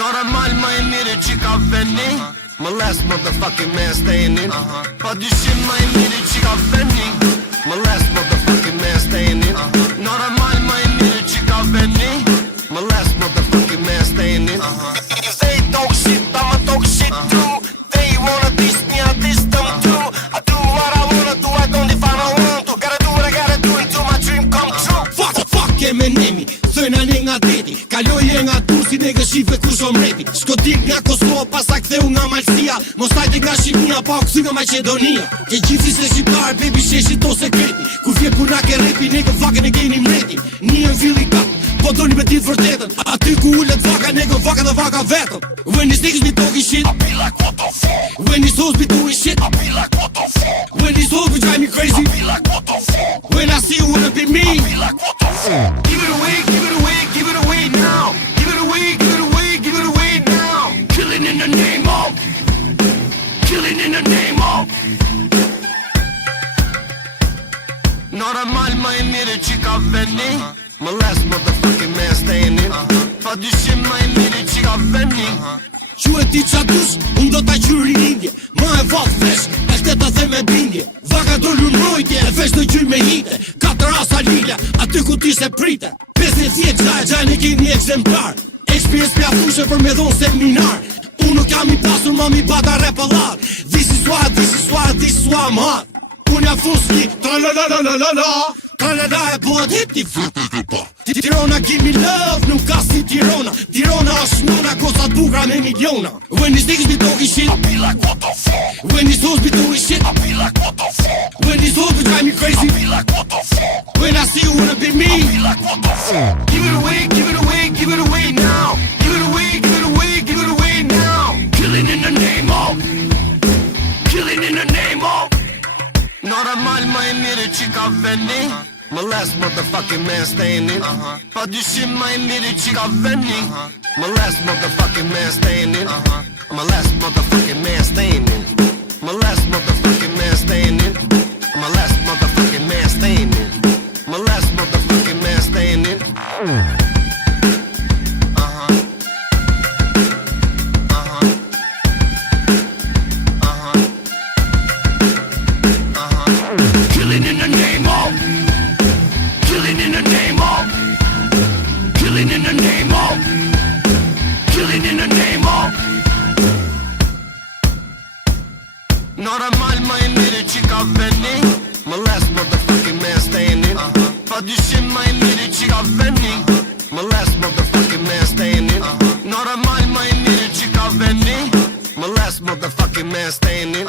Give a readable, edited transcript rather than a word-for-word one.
Normal ma e mire që ka veni Molest motherfucking man staying in Pa dyshim ma e mire që ka veni Molest motherfucking man staying in Normal ma e mire që ka veni Molest motherfucking man staying in If they talk shit, I'ma talk shit too They wanna diss me, I diss them too I do what I wanna do, I don't if I don't want to Gotta do what I gotta do until my dream come true Fuck e me nemi, thëjna një nga deti Kaloj e nga tursi në gëshive ku shomreti Shkodik nga Kosovë pasak theu nga Malësia Mos tajte nga Shqipnia pa u kësi nga Macedonia Ke gjithi se shqiptar, baby sheshi to sekreti Kur vje puna ke repi, nego vakën e geni mreti Një filli ka, po doni me ditë vërtetën Aty ku ullet vaka, nego vaka dhe vaka vetëm When these niggas be talking shit I be like what the fuck When these hoes be doing shit I be like what the fuck When these hoes be drive me crazy I be like what the fuck When I see you wanna be me I be like what the fuck Give it away, give it away, give it away now Give it away, give it away, give it away now Killing in the name of Killing in the name of Normal ma e mire që ka veni Molest motherfucking man staying in Pa dyshim ma e mire që ka veni Që e ti qa dush, unë do t'a qyri lindje Ma e vatë vesh, e shteta dhe me bindje Vaka do lumrojtje, e vesh do gjyr me hite 4 asa lila, aty ku ti se prite 50 vjetë gjaj në kini eksemplar Experience pja fushe për me dhonë seminar Unë nuk jam i pasur, ma mi bata repallar This is why, this is why, this is why I'm hot Unë jam fuski, tra-la-la-la-la-la Tra-la-la e bëhet hit t'i flutë të pa Tirona give me love, nuk ka si Tirona Tirona është nona, gosat bukra me miliona When these niggas be talking shit I be like what the fuck When these hoes be doing shit I be like what the fuck When these hoes be drive me crazy I be like what the fuck When I see you wanna be me I be like what the fuck Give it away, give it away, give it away now Give it away, give it away, give it away now Killing in the name of Killing in the name of Normal ma e mire që ka veni Molest motherfucking man staying in Pa dyshim ma e mire që ka veni Molest motherfucking man staying in Molest motherfucking man staying in Molest motherfucking man staying in Molest motherfucking man staying in Molest motherfucking man staying in Killing in the name of Killing in the name of Killing in the name of Killing in the name of Normal ma e mire që ka veni Molest motherfucking man staying in Pa dyshim ma e mire që ka veni Molest motherfucking man staying in Normal ma e mire që ka veni Molest motherfucking man staying in